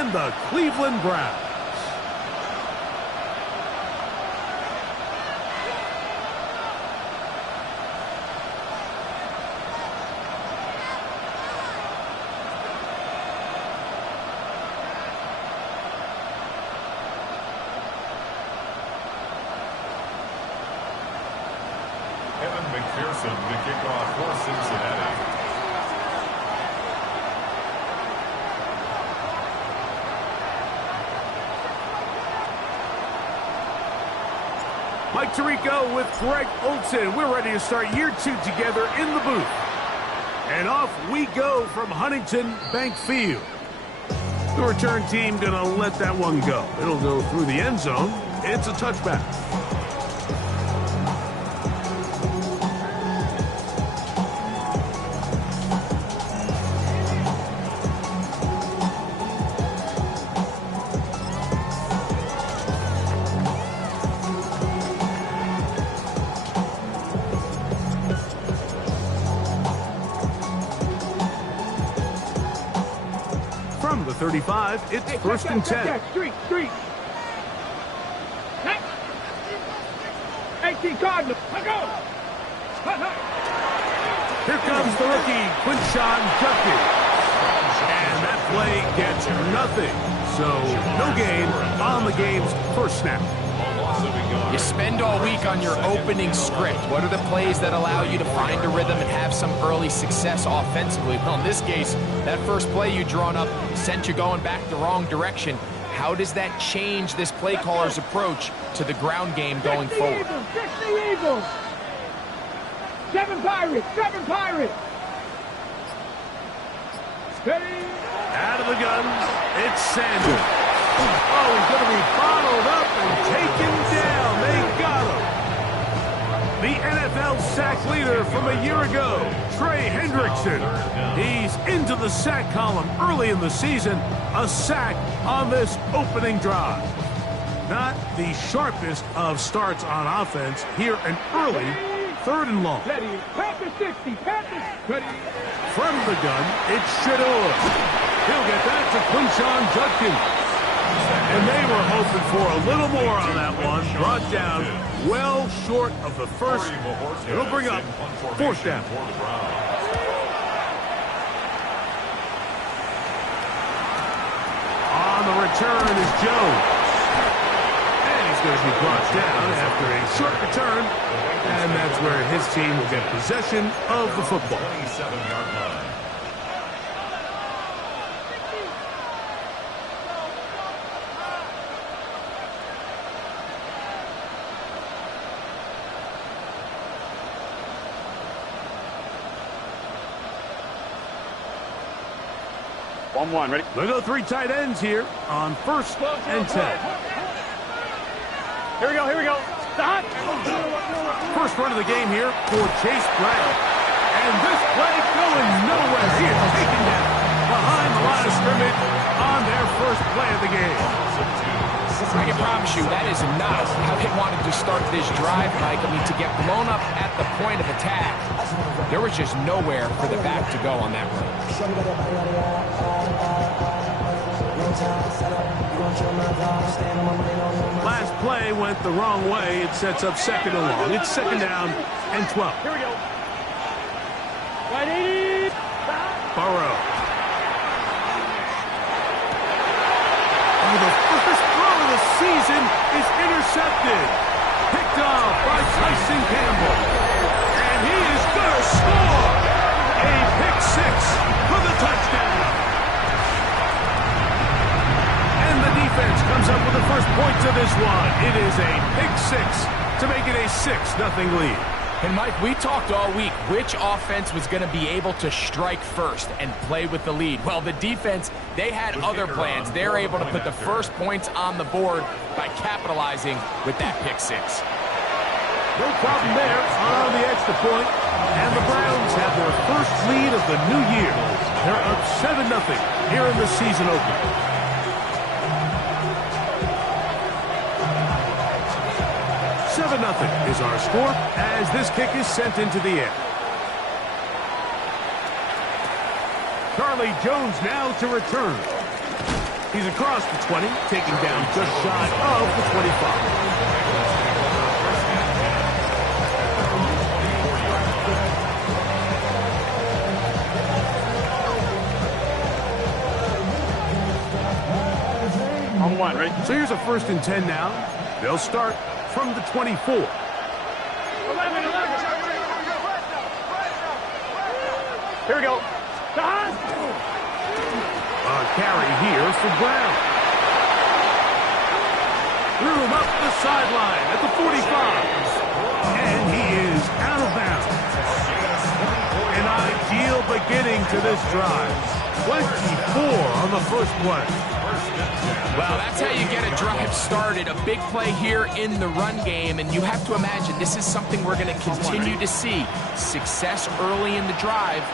and the Cleveland Browns. McPherson to kick off for Cincinnati. Mike Tirico with Greg Olson. We're ready to start year 2 together in the booth. And off we go from Huntington Bank Field. The return team going to let that one go. It'll go through the end zone. It's a touchback. From the 35, it's first and 10. Street. 18 Cardinals. Let's go. Here comes the rookie, Quinshawn Judkins. And that play gets nothing. So no gain on the game's first snap. You spend all week on your opening script. What are the plays that allow you to find a rhythm and have some early success offensively? Well, in this case, that first play you drawn up sent you going back the wrong direction. How does that change this play caller's approach to the ground game going forward? Fix the Eagles. 7 Pirates. Steady. Out of the gun, it's Sanders. Oh, he's going to be bottled up and taken down. They got him. The NFL sack leader from a year ago, Trey Hendrickson. He's into the sack column early in the season. A sack on this opening drive. Not the sharpest of starts on offense. Here an early 3rd and long. Panther 60. From the gun, it's Shador. He'll get that to Quinshawn Judkins. And they were hoping for a little more on that one. Brought down well short of the first. It'll bring up 4th down. On the return is Jones. And he's going to be brought down after a short return. And that's where his team will get possession of the football. 27-yard line. Ready? They go 3 tight ends here on 1st and 10. Here we go. Stop. First run of the game here for Chase Brown. And this play going nowhere. He is taken down behind the line of scrimmage on their first play of the game. I can promise you that is not how they wanted to start this drive, Mike. I mean, to get blown up at the point of attack, there was just nowhere for the back to go on that run. Last play went the wrong way. It sets up 2nd and long. It's 2nd down and 12. Here we go. Ready. Burrow. Oh, the first throw of the season is intercepted. Picked off by Tyson Campbell. And he is going to score. A pick 6 for the touchdown. And the defense comes up with the first point to this one. It is a pick 6 to make it a 6-0 lead. And, Mike, we talked all week which offense was going to be able to strike first and play with the lead. Well, the defense, they had other plans. They're able to put the first points on the board by capitalizing with that pick 6. No problem there on the extra point. And the Browns have their first lead of the new year. They're up 7-0 here in the season opener. 7-0 is our score as this kick is sent into the air. Charlie Jones now to return. He's across the 20, taking down just shy of the 25. On one, ready? So here's a 1st and 10 now. They'll start from the 24. Here we go. The hunt. A carry here for Brown. Threw him up the sideline at the 45. And he is out of bounds. An ideal beginning to this drive. 24 on the first play. Well, that's how you get a drive started. A big play here in the run game, and you have to imagine this is something we're going to continue to see. Success early in the drive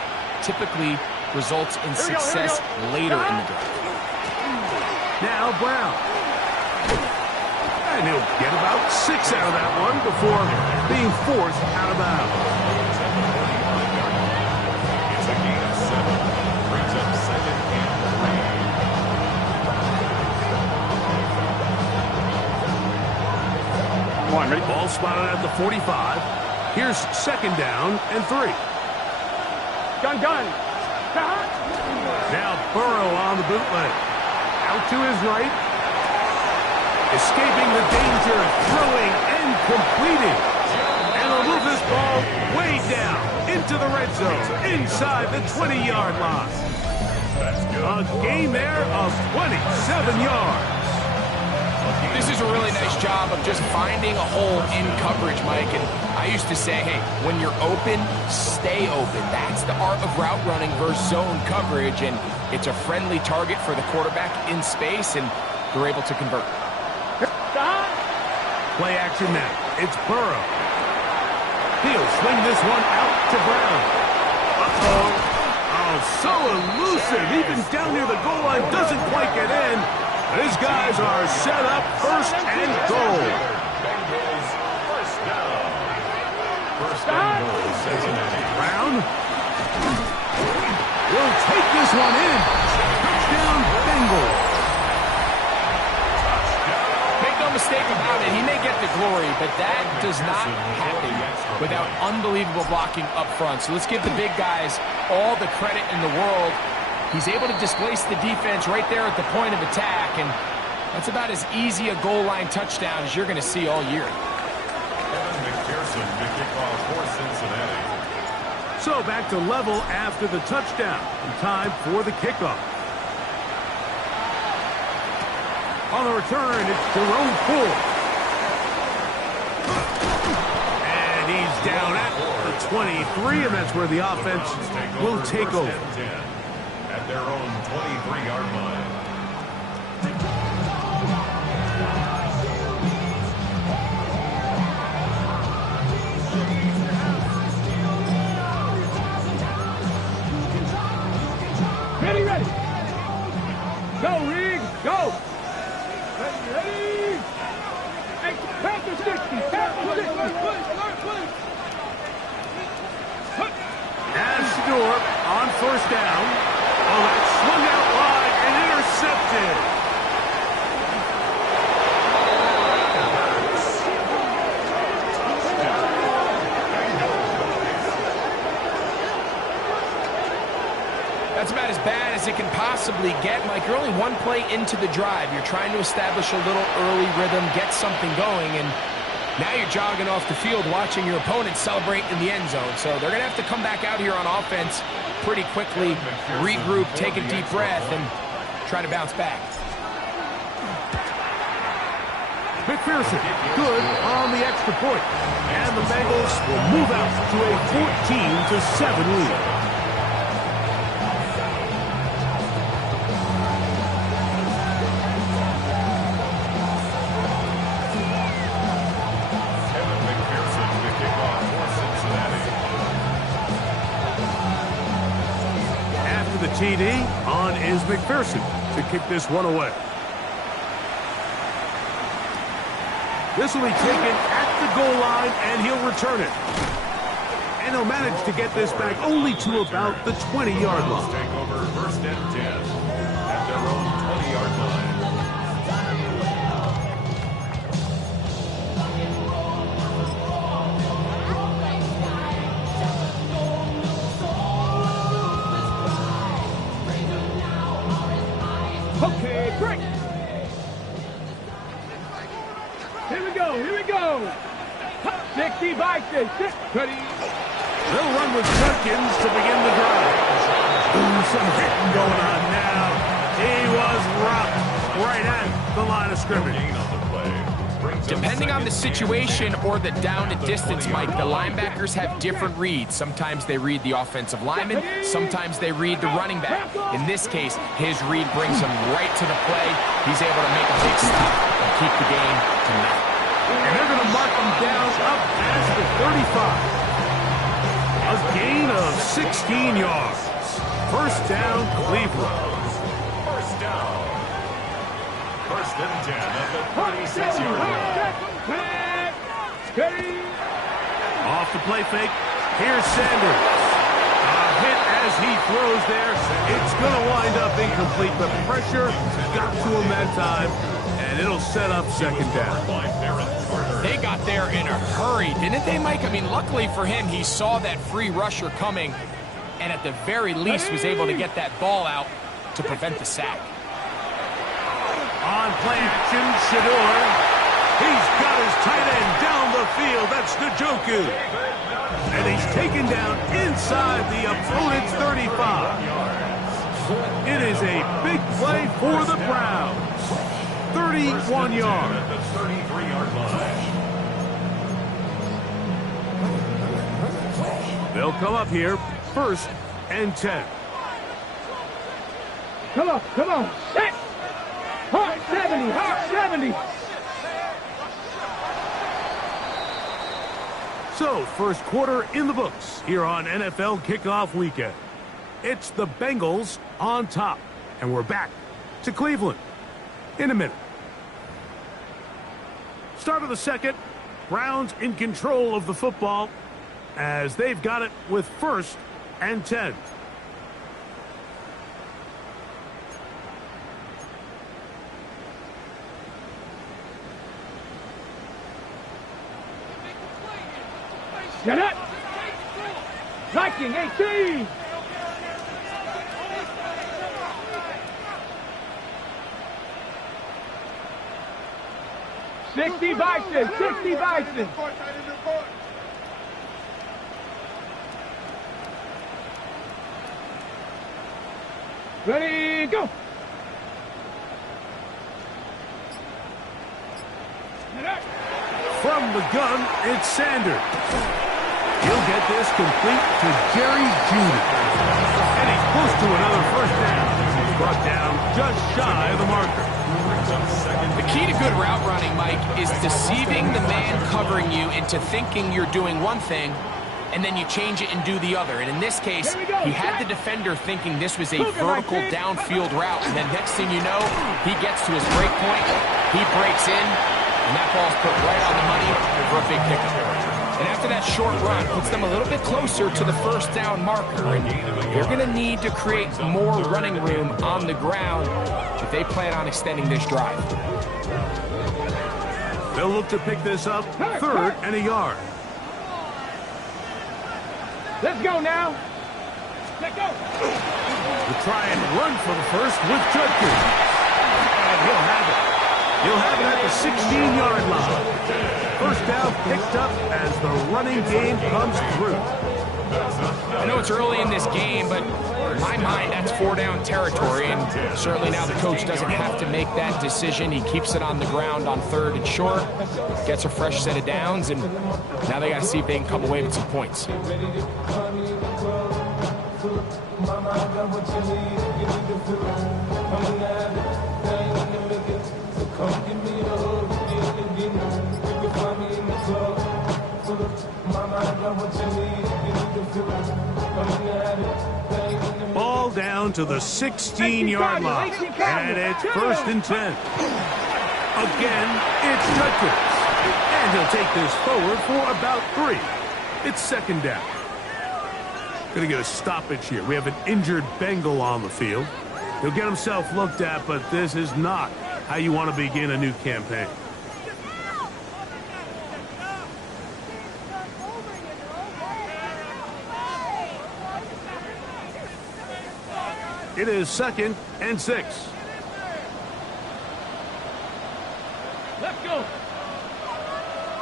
typically results in success later in the drive. Now Brown. And he'll get about 6 out of that one before being forced out of bounds. It's a gain of 7. Brings up 2nd and 3. One, ready? Ball spotted at the 45. Here's 2nd down and 3. Gun. The hunt. Now Burrow on the bootleg. Out to his right. Escaping the danger, throwing and completing. And he'll move this ball way down into the red zone, inside the 20-yard line. A gain there of 27 yards. This is a really nice job of just finding a hole in coverage, Mike. And I used to say, hey, when you're open, stay open. That's the art of route running versus zone coverage. And it's a friendly target for the quarterback in space, and they're able to convert. Play action now. It's Burrow. He'll swing this one out to Brown. Uh-oh. Oh, so elusive. Even down near the goal line, doesn't quite get in. These guys are set up 1st and goal. Bengals first down. 1st and goal, Cincinnati. Brown will take this one in. Touchdown, Bengals. Make no mistake about it, he may get the glory, but that does not happen without unbelievable blocking up front. So let's give the big guys all the credit in the world. He's able to displace the defense right there at the point of attack, and that's about as easy a goal line touchdown as you're going to see all year. Evan McPherson to kick off for Cincinnati. So back to level after the touchdown. Time for the kickoff. On the return, it's Jerome Ford. And he's down at the 23, and that's where the offense will take over. At their own 23-yard line. Ready. Go, Reed. Go. Ready. Hey, Panther 60. As Shador on 1st down. Oh, that swung out wide and intercepted. That's about as bad as it can possibly get, Mike. You're only one play into the drive. You're trying to establish a little early rhythm, get something going, and now you're jogging off the field watching your opponent celebrate in the end zone. So they're going to have to come back out here on offense pretty quickly, regroup, take a deep breath, and try to bounce back. McPherson, good on the extra point. And the Bengals will move out to a 14-7 lead. Evan McPherson to kick off for Cincinnati. After the TD, on is McPherson to kick this one away. This will be taken at the goal line, and he'll return it. And he'll manage to get this back only to about the 20-yard line. Take over 1st and 10 at their own 20-yard line. Okay, break. Here we go, here we go. 60 by 6. Ready. They'll run with Judkins to begin the drive. Ooh, some hitting going on now. He was rocked right at the line of scrimmage. Depending on the situation or the down and distance, Mike, the linebackers have different reads. Sometimes they read the offensive lineman, sometimes they read the running back. In this case, his read brings him right to the play. He's able to make a big stop and keep the game to nothing. And they're going to mark him down up past the 35. A gain of 16 yards. First down, Cleveland. First down. First and 10 at the 36-yard line. Off the play fake. Here's Sanders. A hit as he throws there. It's going to wind up incomplete, but pressure got to him that time, and it'll set up second down. They got there in a hurry, didn't they, Mike? I mean, luckily for him, he saw that free rusher coming, and at the very least was able to get that ball out to prevent the sack. On play action, Shador. He's got his tight end down the field. That's Njoku. And he's taken down inside the opponent's 35. It is a big play for the Browns. 31 yards. At the 33-yard line. They'll come up here, first and 10. Come on, come on. Set. Hawk 70, Hawk 70. So, first quarter in the books here on NFL Kickoff Weekend. It's the Bengals on top, and we're back to Cleveland in a minute. Start of the second, Browns in control of the football as they've got it with first and 10. Get it. Viking 18. Sixty Bison, 60 Bison. Ready, go. From the gun, it's Sanders. He'll get this complete to Jerry Jeudy. And he's close to another first down. He's brought down just shy of the marker. The key to good route running, Mike, is deceiving the man covering you into thinking you're doing one thing, and then you change it and do the other. And in this case, he had the defender thinking this was a vertical downfield route, and then next thing you know, he gets to his break point, he breaks in, and that ball's put right on the money for a big pickup. And after that short run, puts them a little bit closer to the first down marker. And they're going to need to create more running room on the ground if they plan on extending this drive. They'll look to pick this up, third and a yard. Let's go now. Let's go. We'll try and run for the first with Judkins. And he'll have it. He'll have it at the 16-yard line. First down picked up as the running game comes through. I know it's early in this game, but in my mind, that's four-down territory, and certainly now the coach doesn't have to make that decision. He keeps it on the ground on third and short, gets a fresh set of downs, and now they got to see if they can come away with some points. Ball down to the 16-yard line, and it's first and 10. Again, it's Judkins, and he'll take this forward for about 3. It's second down. Going to get a stoppage here. We have an injured Bengal on the field. He'll get himself looked at, but this is not how you want to begin a new campaign. It is second and 6. Let's go.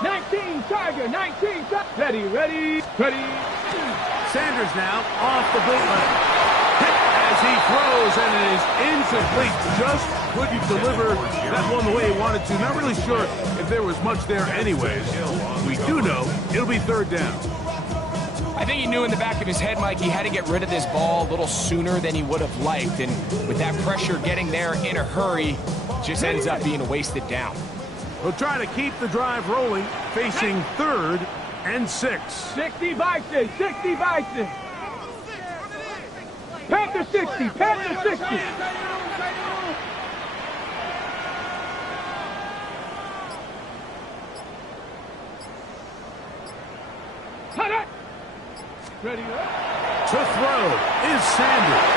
19, Tiger, 19, ready, ready, ready. Sanders now off the bootleg. Hit as he throws, and it is incomplete. Just couldn't deliver that one the way he wanted to. Not really sure if there was much there anyways. We do know it'll be third down. I think he knew in the back of his head, Mike, he had to get rid of this ball a little sooner than he would have liked. And with that pressure getting there in a hurry, just ends up being a wasted down. We'll try to keep the drive rolling, facing 3rd and 6. 60 Vikings, 60 Vikings. Panther 60, Panther 60. Cut it. Ready, To throw is Sanders.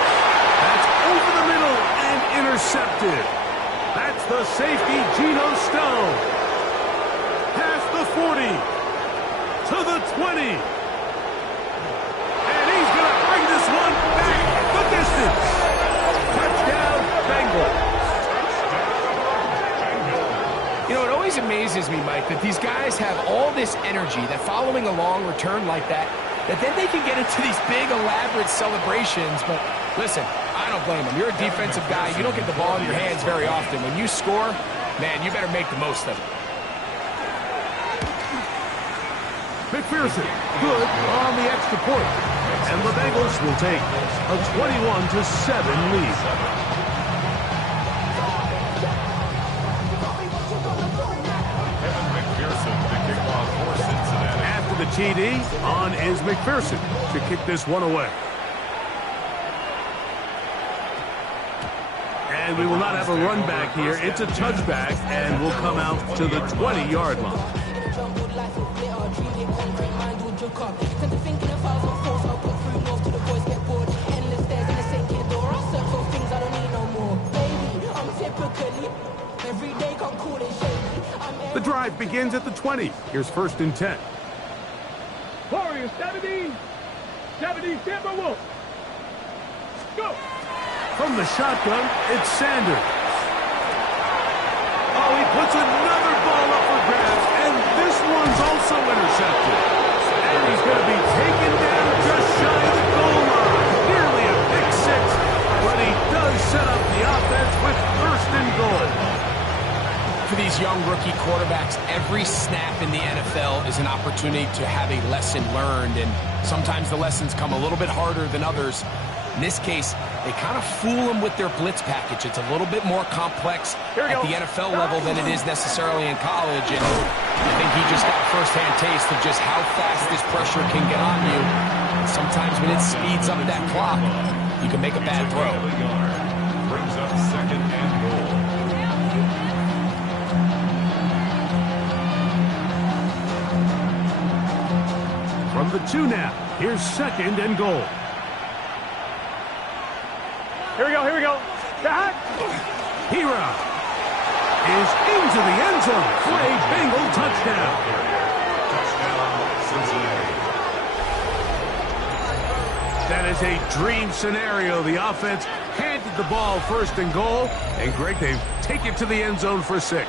That's over the middle and intercepted. That's the safety, Geno Stone. Past the 40. To the 20. And he's going to bring this one back the distance. Touchdown, Bengals. You know, it always amazes me, Mike, that these guys have all this energy, that following a long return like that then they can get into these big, elaborate celebrations. But listen, I don't blame them. You're a defensive guy. You don't get the ball in your hands very often. When you score, man, you better make the most of it. McPherson, good on the extra point. And the Bengals will take a 21-7 lead. The TD on is McPherson to kick this one away. And we will not have a run back here. It's a touchback and will come out to the 20-yard line. The drive begins at the 20. Here's 1st and 10. Warriors, 70, Timberwolves. Go. From the shotgun, it's Sanders. Oh, he puts another ball up for grabs, and this one's also intercepted. And he's going to be taken down just shy of the goal line. Nearly a pick 6, but he does set up the offense with 1st and goal. For these young rookie quarterbacks, every snap in the NFL is an opportunity to have a lesson learned, and sometimes the lessons come a little bit harder than others. In this case, they kind of fool them with their blitz package. It's a little bit more complex at the NFL level than it is necessarily in college, and I think he just got a first-hand taste of just how fast this pressure can get on you. Sometimes when it speeds up that clock, you can make a bad throw. Brings up 2nd and goal. From the 2 now, here's 2nd and goal. Here we go, here we go. Hira is into the end zone for a Bengal touchdown. Touchdown, Cincinnati. That is a dream scenario. The offense handed the ball 1st and goal, and Greg, they take it to the end zone for 6.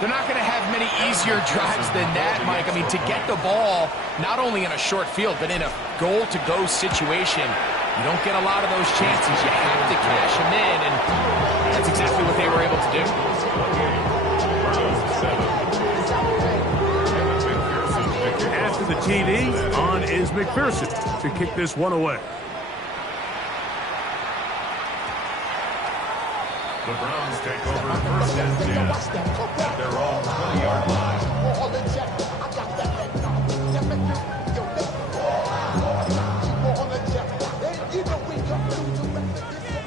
They're not going to have many easier drives than that, Mike. I mean, to get the ball, not only in a short field, but in a goal-to-go situation, you don't get a lot of those chances. You have to cash them in, and that's exactly what they were able to do. After the TD, on is McPherson to kick this one away. The Browns take over 1st and 10 at their own 20-yard line.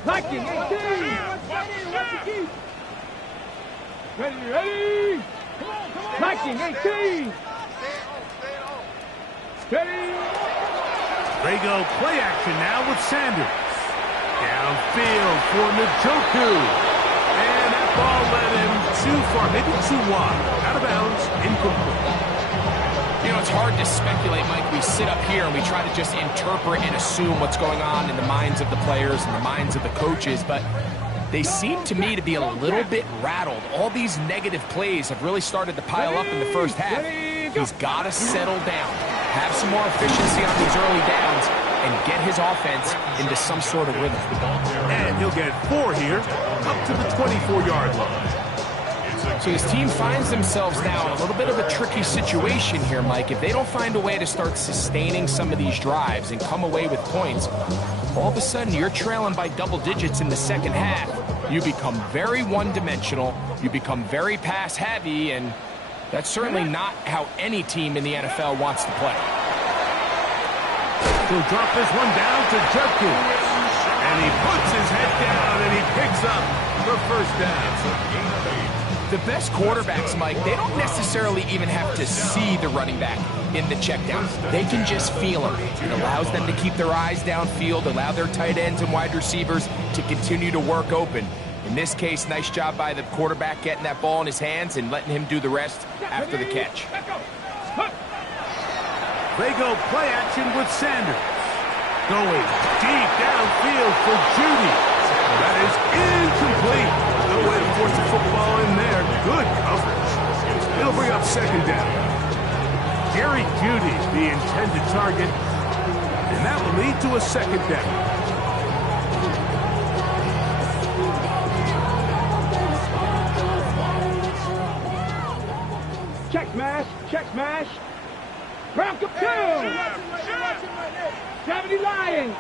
Viking 18. Ready. Viking 18. Ready. They go play action now with Sanders. Downfield for Njoku. And that ball led him too far, maybe too wide. Out of bounds, incomplete. You know, it's hard to speculate, Mike. We sit up here and we try to just interpret and assume what's going on in the minds of the players and the minds of the coaches. But they seem to me to be a little bit rattled. All these negative plays have really started to pile up in the first half. He's got to settle down, have some more efficiency on these early downs, and get his offense into some sort of rhythm. And he'll get 4 here, up to the 24-yard line. So his team finds themselves now in a little bit of a tricky situation here, Mike. If they don't find a way to start sustaining some of these drives and come away with points, all of a sudden you're trailing by double digits in the second half. You become very one-dimensional, you become very pass-heavy, and that's certainly not how any team in the NFL wants to play. He'll drop this one down to Judkins. And he puts his head down and he picks up the first down. The best quarterbacks, Mike, they don't necessarily even have to see the running back in the check down. They can just feel him. It allows them to keep their eyes downfield, allow their tight ends and wide receivers to continue to work open. In this case, nice job by the quarterback getting that ball in his hands and letting him do the rest after the catch. They go play action with Sanders. Going deep downfield for Judy. That is incomplete. No way to force the football in there. Good coverage. It'll bring up second down. Jerry Judy, the intended target. And that will lead to a second down. Check smash, check smash. Round up 2. 70 Lions.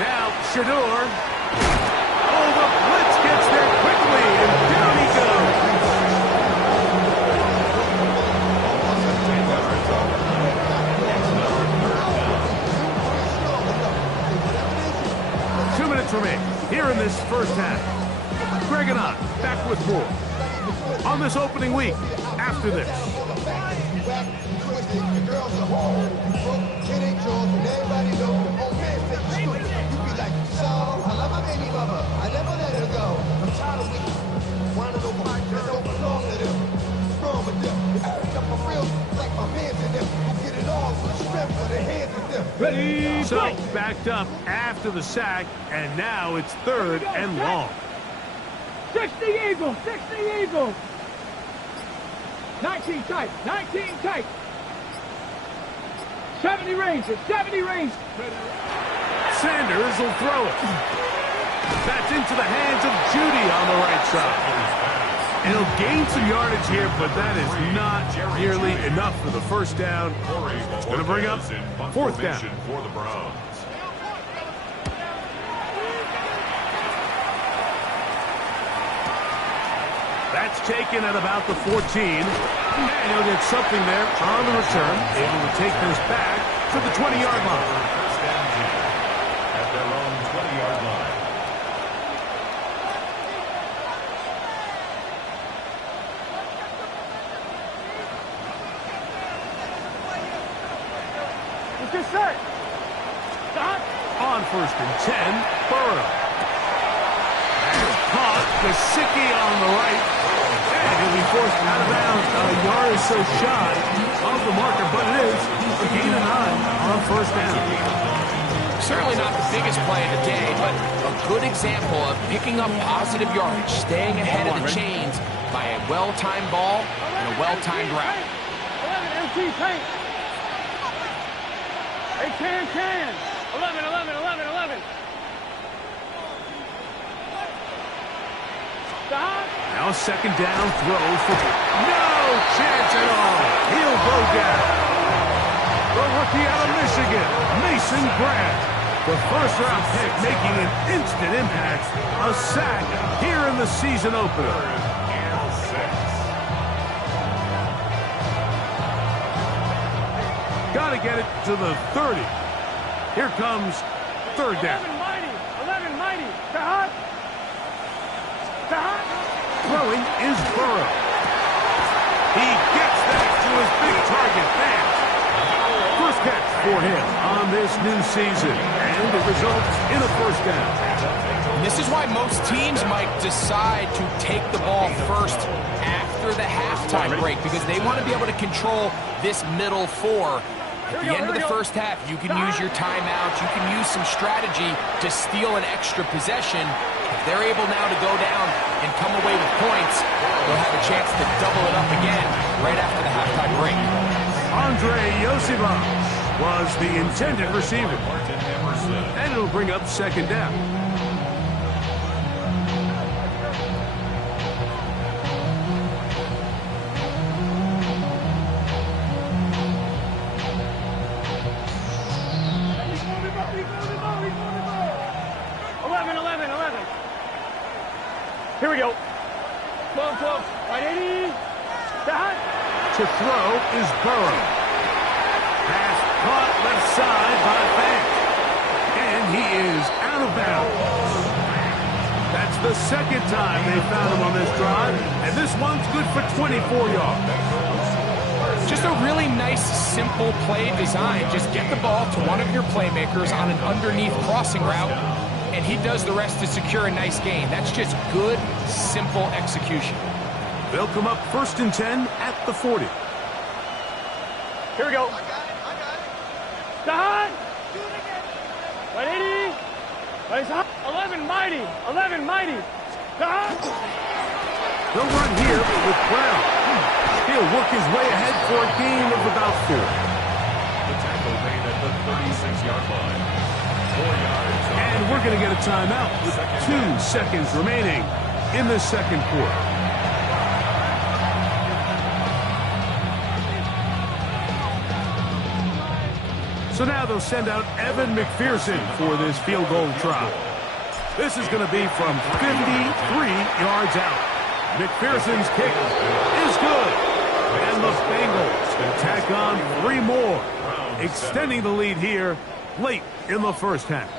Now, Shador. Oh, the blitz gets there quickly, and down he goes. Two minutes remain here in this first half. Greg and I back with more on this opening week after this. Ready, So backed up after the sack, and now it's 3rd and long. 60 Eagles, 60 Eagles. 19 tight, 19 tight. 70 Rangers, 70 Rangers. Sanders will throw it. That's into the hands of Judy on the right side. And he'll gain some yardage here, but that is not nearly enough for the first down. It's going to bring up 4th down. For the Browns. That's taken at about the 14. And he'll get something there on the return. Able to take this back to the 20-yard line. First down team at their own 20-yard line. What's this set? On 1st and 10, Burrow. That's caught. Gesicki on the right. And he'll be forced out of bounds a yard or so shy of the marker, but it is a gain of 9 on 1st down. Certainly not the biggest play of the day, but a good example of picking up positive yardage, staying ahead of the chains by a well-timed ball and a well-timed route. 11, MT, paint. 10. 11. Stop. Now 2nd down throw for no chance at all. He'll go down. The rookie out of Michigan, Mason Grant. The first-round pick making an instant impact. A sack here in the season opener. And 6. Got to get it to the 30. Here comes 3rd down. 11 mighty. Stop. Throwing is Burrow. He gets that to his big target fast. First catch for him on this new season. And it results in a 1st down. And this is why most teams might decide to take the ball first after the halftime break, because they want to be able to control this middle 4 At the end of the first half, you can use your timeout. You can use some strategy to steal an extra possession. If they're able now to go down and come away with points, they'll have a chance to double it up again right after the halftime break. Andre Yosivas was the intended receiver. And it'll bring up second down. Here we go. Close. Right, 80. Stop. To throw is Burrow. Pass caught left side by Banks. And he is out of bounds. That's the second time they found him on this drive. And this one's good for 24 yards. Just a really nice, simple play design. Just get the ball to one of your playmakers on an underneath crossing route, and he does the rest to secure a nice gain. That's just good, simple execution. They'll come up 1st and 10 at the 40. Here we go. Start. Right, 80. Right, 11 mighty. 11 mighty. Start. They'll run here with Brown. He'll work his way ahead for a gain of about 4. The tackle made at the 36-yard line. 4 yards. And we're going to get a timeout with 2 seconds remaining in the second quarter. So now they'll send out Evan McPherson for this field goal try. This is going to be from 53 yards out. McPherson's kick is good. And the Bengals can tack on 3 more, extending the lead here late in the first half.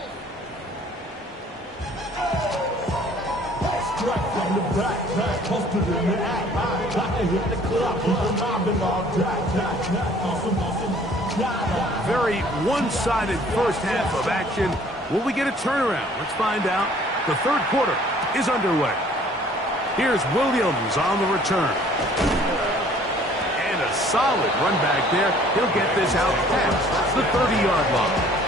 Very one-sided first half of action. Will we get a turnaround? Let's find out. The third quarter is underway. Here's Williams on the return. And a solid run back there. He'll get this out past the 30-yard line.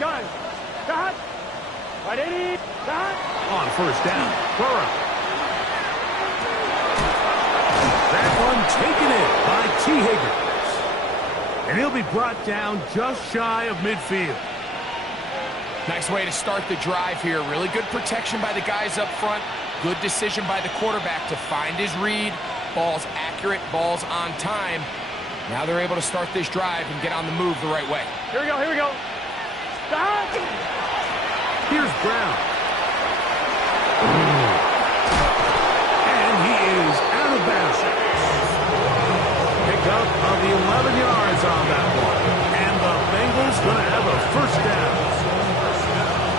Gun. Start. Right, 80. Start. On first down, Burrow. That one taken in by T. Higgins. And he'll be brought down just shy of midfield. Nice way to start the drive here. Really good protection by the guys up front. Good decision by the quarterback to find his read. Ball's accurate, ball's on time. Now they're able to start this drive and get on the move the right way. Here we go. Stop. Here's Brown. And he is out of bounds. Pick up of the 11 yards on that one. And the Bengals going to have a first down.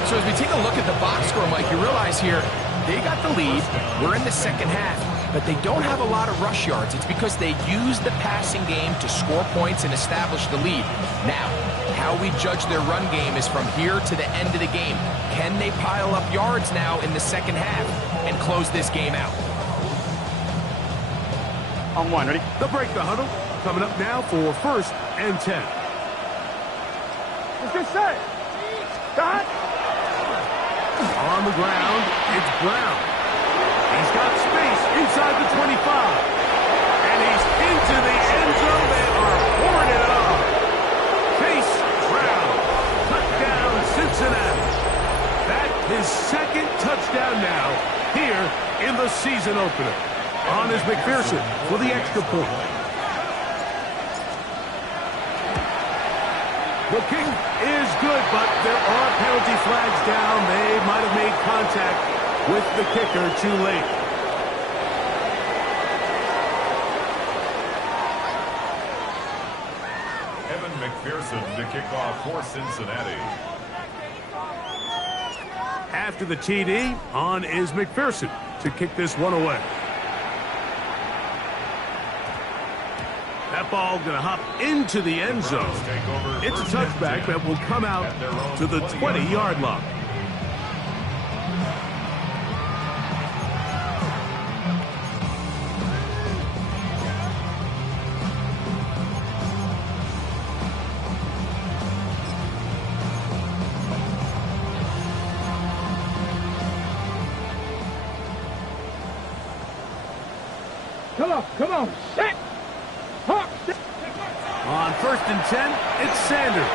So as we take a look at the box score, Mike, you realize here, they got the lead. We're in the second half, but they don't have a lot of rush yards. It's because they use the passing game to score points and establish the lead. Now, how we judge their run game is from here to the end of the game. Can they pile up yards now in the second half and close this game out? On one, ready? They'll break the huddle. Coming up now for 1st and 10. Let's get set. Start. On the ground, it's Brown. He's got space inside the 25. And he's into the end zone. They are pouring it on. Chase Brown, touchdown Cincinnati. That's his second touchdown now here in the season opener. On is McPherson for the extra point. The kick is good, but there are penalty flags down. They might have made contact with the kicker too late. Johnson to kick off for Cincinnati. After the TD, on is McPherson to kick this one away. That ball going to hop into the end zone. It's a touchback that will come out to the 20-yard line. Come on, set! Hawk, set. On 1st and 10, it's Sanders.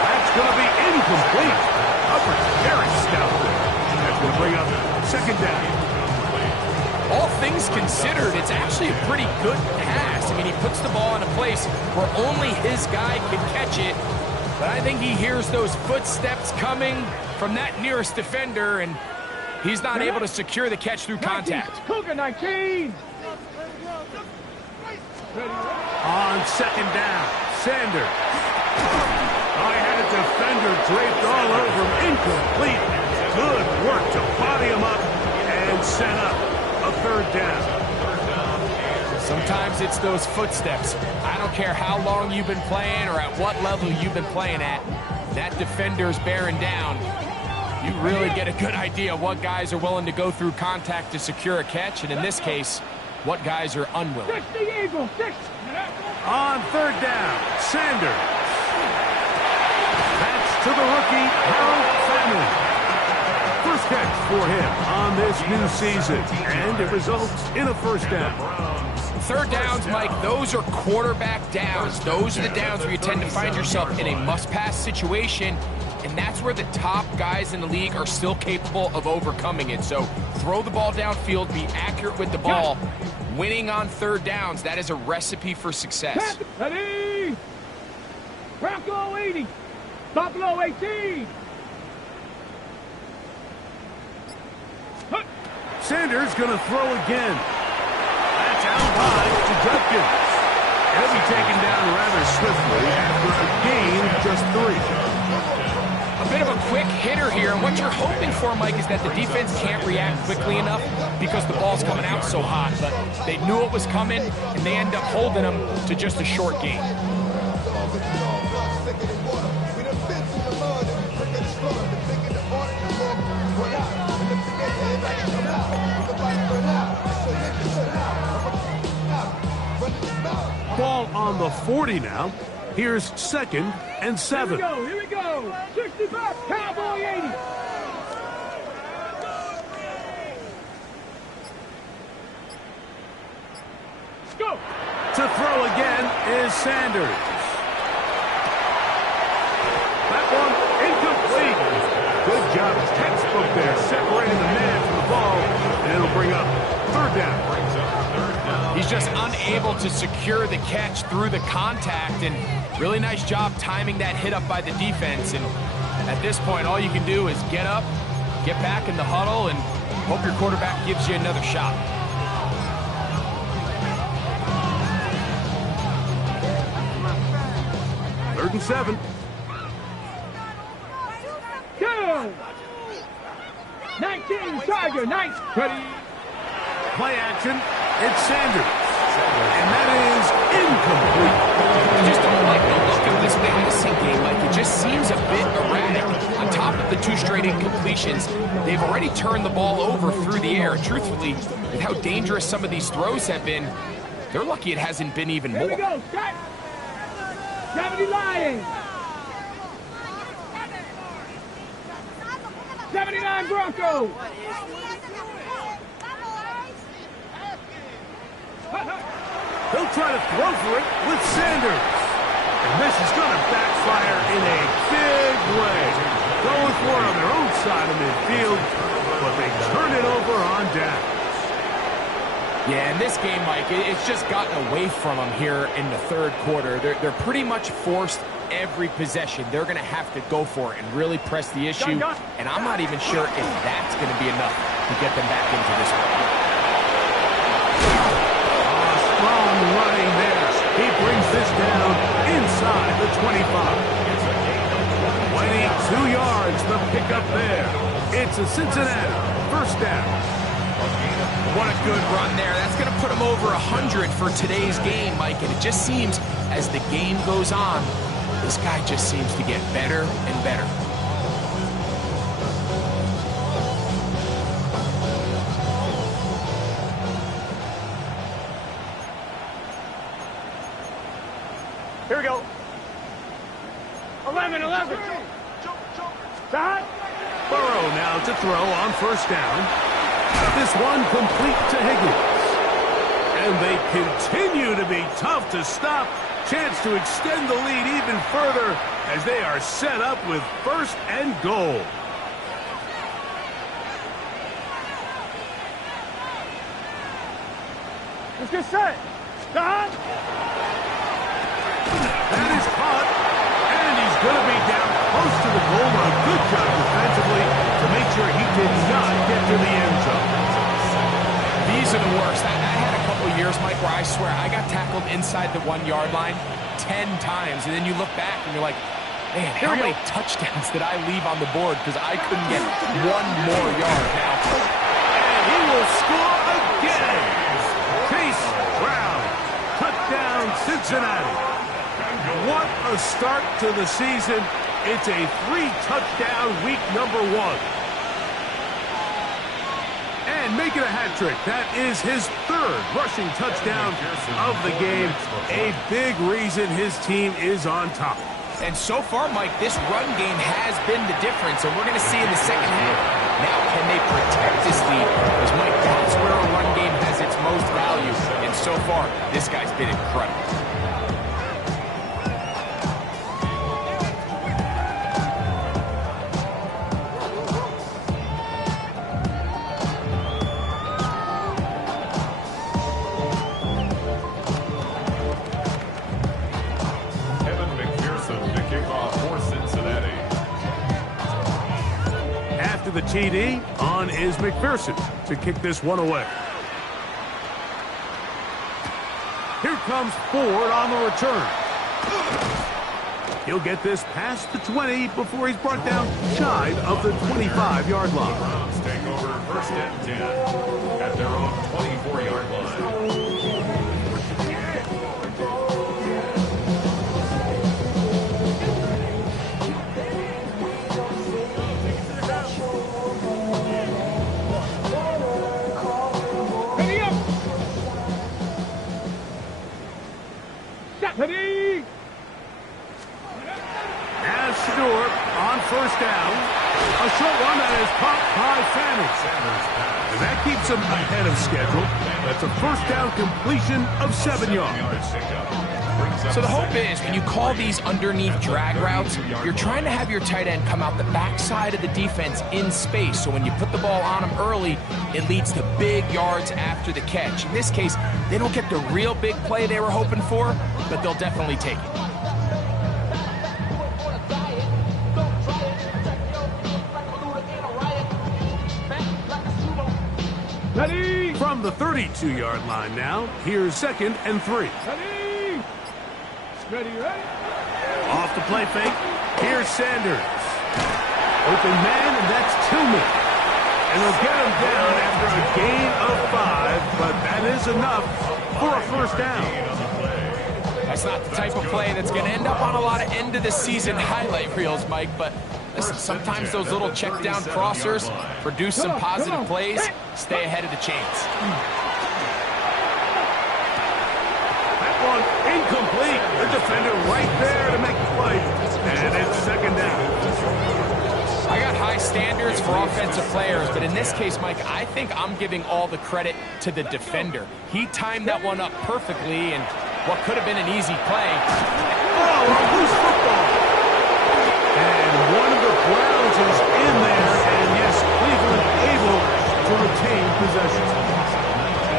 That's going to be incomplete. Upper very stout there. That's going to bring up 2nd down. All things considered, it's actually a pretty good pass. I mean, he puts the ball in a place where only his guy can catch it. But I think he hears those footsteps coming from that nearest defender, and he's not able to secure the catch through contact. Cougar 19. On 2nd down, Sanders. I had a defender draped all over him. Incomplete. Good work to body him up and set up a 3rd down. Sometimes it's those footsteps. I don't care how long you've been playing or at what level you've been playing at. That defender's bearing down. You really get a good idea of what guys are willing to go through contact to secure a catch, and in this case, what guys are unwilling. 60 Eagles, 6. On 3rd down, Sanders. That's to the rookie, Harold Family. First catch for him on this new season, and it results in a 1st down. 3rd downs, Mike, those are quarterback downs. Those are the downs where you tend to find yourself in a must-pass situation, and that's where the top guys in the league are still capable of overcoming it. So throw the ball downfield, be accurate with the ball. Winning on 3rd downs, that is a recipe for success. Ready? Bronco 80. Buffalo 18. Sanders going to throw again. That's out high to Judkins. He'll be taken down rather swiftly after a gain of just 3. A bit of a quick hitter here, and what you're hoping for, Mike, is that the defense can't react quickly enough because the ball's coming out so hot. But they knew it was coming, and they end up holding them to just a short gain. Ball on the 40 now. Here's 2nd and 7. Here we go. 65, Cowboy 80. Let's go. To throw again is Sanders. That one incomplete. Good job. Textbook there, separating the man from the ball, and it'll bring up 3rd down. He's just unable to secure the catch through the contact, and really nice job timing that hit up by the defense. And at this point, all you can do is get up, get back in the huddle, and hope your quarterback gives you another shot. Third and 7. Go. 19, Tiger, nice. Ready. Play action. It's Sanders. And that is incomplete. I just don't like the look of this passing game. Like, it just seems a bit erratic. On top of the 2 straight incompletions, they've already turned the ball over through the air. Truthfully, with how dangerous some of these throws have been, they're lucky it hasn't been even more. Here we go, Scott. 70 Lions. 79 Broncos. He'll try to throw for it with Sanders. And this is going to backfire in a big way. Going for it on their own side of midfield, but they turn it over on down. Yeah, in this game, Mike, it's just gotten away from them here in the 3rd quarter. They're pretty much forced every possession. They're going to have to go for it and really press the issue. And I'm not even sure if that's going to be enough to get them back into this one. Strong running there. He brings this down inside the 25. 22 yards, the pickup there. It's a Cincinnati first down. What a good run there. That's going to put him over 100 for today's game, Mike. And it just seems as the game goes on, this guy just seems to get better and better. Here we go. 11. Stop. Burrow now to throw on first down. This one complete to Higgins. And they continue to be tough to stop. Chance to extend the lead even further as they are set up with first and goal. Let's get set. Stop. That is caught. And he's going to be down close to the goal line. Good job defensively to make sure he did not get to the end zone. These are the worst. I had a couple years, Mike, where I swear I got tackled inside the 1 yard line 10 times. And then you look back and you're like, man, how many touchdowns did I leave on the board because I couldn't get one more yard now? And he will score again. Chase Brown. Touchdown, Cincinnati. What a start to the season. It's a 3-touchdown week number 1. And making a hat trick. That is his 3rd rushing touchdown of the game. A big reason his team is on top. And so far, Mike, this run game has been the difference, and we're going to see in the second half. Now, can they protect this lead? Because, Mike, that's where a run game has its most value. And so far, this guy's been incredible. The TD, on is McPherson to kick this one away. Here comes Ford on the return. He'll get this past the 20 before he's brought down shy of the 25-yard line. Browns take over first and 10 at their own 24-yard line. As Stewart on first down. A short one that is caught by Sanders. And that keeps him ahead of schedule. That's a first down completion of 7 yards. So the hope is when you call these underneath drag routes, you're trying to have your tight end come out the backside of the defense in space. So when you put the ball on him early, it leads to big yards after the catch. In this case, they don't get the real big play they were hoping for, but they'll definitely take it. Ready. From the 32-yard line now, here's 2nd and 3. Ready. Off the play fake, here's Sanders. Open man, and that's Tillman. And they'll get him down after a gain of 5, but that is enough for a first down. That's not the type of play that's going to end up on a lot of end-of-the-season highlight reels, Mike, but listen, sometimes those little check-down crossers produce some positive plays. Stay ahead of the chains. That one incomplete. The defender right there to make the play. And it's 2nd down. I got high standards for offensive players, but in this case, Mike, I think I'm giving all the credit to the defender. He timed that one up perfectly, and what could have been an easy play. Oh, a loose football. And one of the Browns is in there, and yes, Cleveland able to retain possession.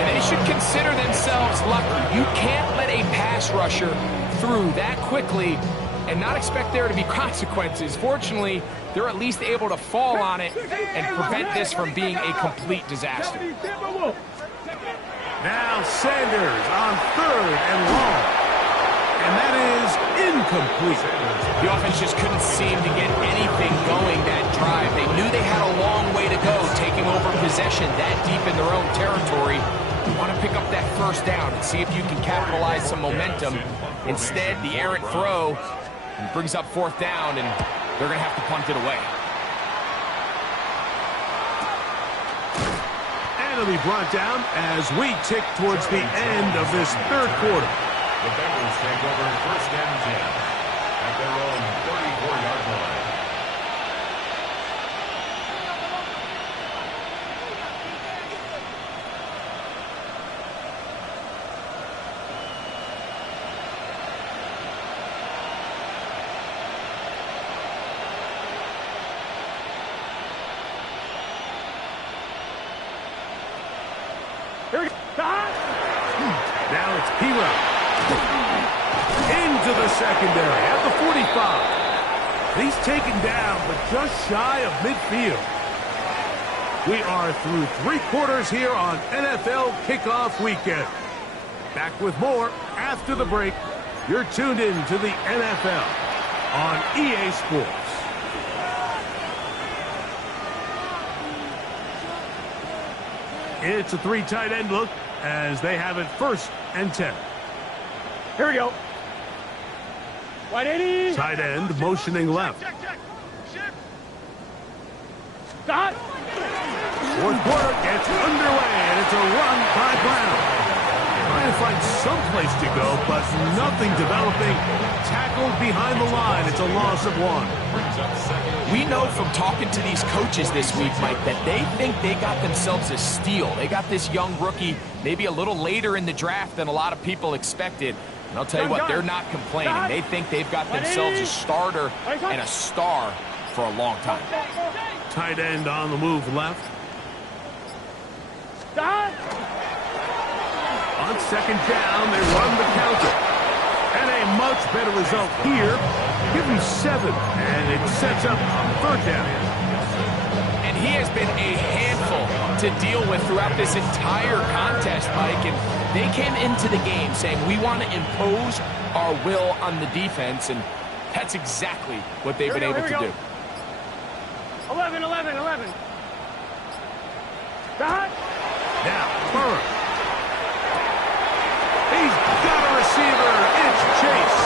And they should consider themselves lucky. You can't let a pass rusher through that quickly and not expect there to be consequences. Fortunately, they're at least able to fall on it and prevent this from being a complete disaster. Now Sanders on 3rd and long. and that is incomplete. The offense just couldn't seem to get anything going that drive. They knew they had a long way to go, taking over possession that deep in their own territory. You want to pick up that first down and see if you can capitalize some momentum. Instead, the errant throw brings up fourth down, and they're going to have to punt it away. And it'll be brought down as we tick towards the end of this third quarter. The Bengals take over first and 10 at their own 34-yard line. Now it's Hero. Into the secondary at the 45. He's taken down, but just shy of midfield. We are through 3 quarters here on NFL Kickoff Weekend. Back with more after the break. You're tuned in to the NFL on EA Sports. It's a 3 tight end look as they have it first and 10. Here we go. 180. Tight end motioning left. Stop. Fourth quarter gets underway, and it's a run by Brown. Trying to find some place to go, but nothing developing. Tackled behind the line. It's a loss of 1. We know from talking to these coaches this week, Mike, that they think they got themselves a steal. They got this young rookie maybe a little later in the draft than a lot of people expected. And I'll tell you what, they're not complaining. They think they've got themselves a starter and a star for a long time. Tight end on the move left. Stop. On second down, they run the counter. And a much better result here. Give him 7, and it sets up third down. And he has been a handful to deal with throughout this entire contest, Mike. And they came into the game saying, we want to impose our will on the defense, and that's exactly what they've been able to do. 11. Stop. Now, Burrow. He's got a receiver. It's Chase.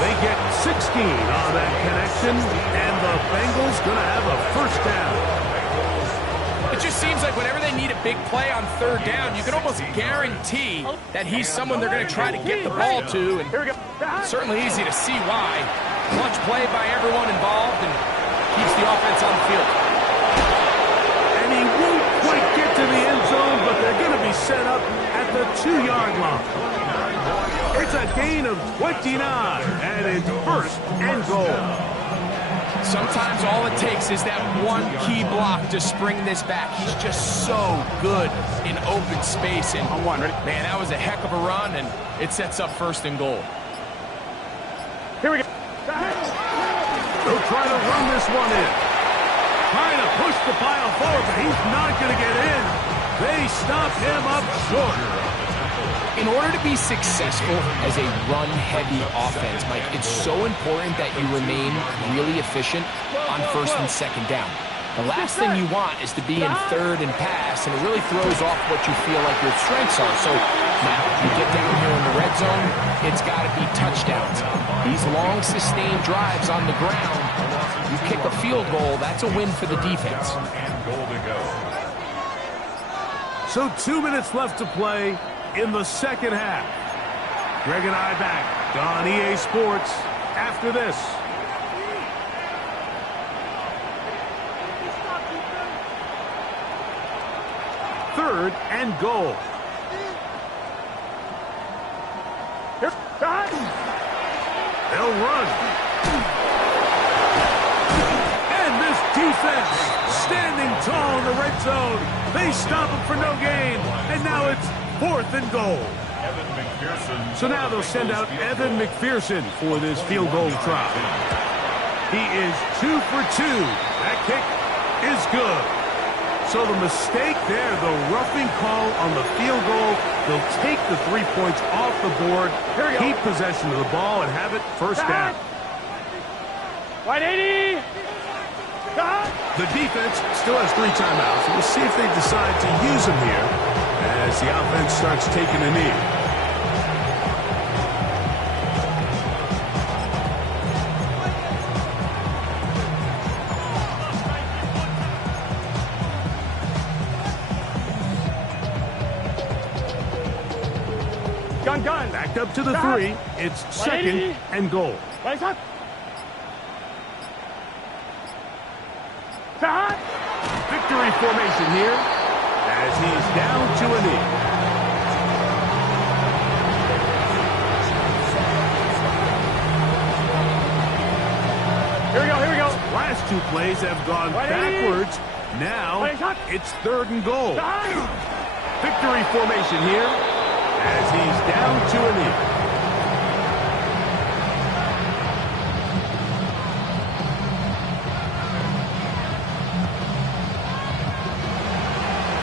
They get 16 on that connection, and the Bengals going to have a first down. It just seems like whenever they need a big play on third down, you can almost guarantee that he's someone they're going to try to get the ball to, and it's certainly easy to see why. Clutch play by everyone involved and keeps the offense on the field. And he won't quite get to the end zone, but they're going to be set up at the 2-yard line. It's a gain of 29, and it's first and goal. Sometimes all it takes is that one key block to spring this back. He's just so good in open space. And man, that was a heck of a run, and it sets up first and goal. Here we go. They'll try to run this one in. Trying to push the pile forward, but he's not going to get in. They stop him up short. In order to be successful as a run-heavy offense, Mike, it's so important that you remain really efficient on first and second down. The last thing you want is to be in third and pass, and it really throws off what you feel like your strengths are. So now you get down here in the red zone, it's got to be touchdowns. These long, sustained drives on the ground, you kick a field goal, that's a win for the defense. So 2 minutes left to play in the second half. Greg and I back on EA Sports after this. Third and goal. They'll run. And this defense standing tall in the red zone. They stop him for no gain. And now it's 4th and goal. So now they'll send out Evan McPherson for this field goal try. He is 2 for 2. That kick is good. So the mistake there, the roughing call on the field goal, they'll take the 3 points off the board, keep possession of the ball, and have it first down. 180. The defense still has 3 timeouts. We'll see if they decide to use them here as the offense starts taking a knee. Gun. Backed up to the 3. It's second and goal. Right up. Victory formation here as he's down to a knee. Here we go. Last 2 plays have gone backwards. Now it's third and goal. Victory formation here as he's down to a knee.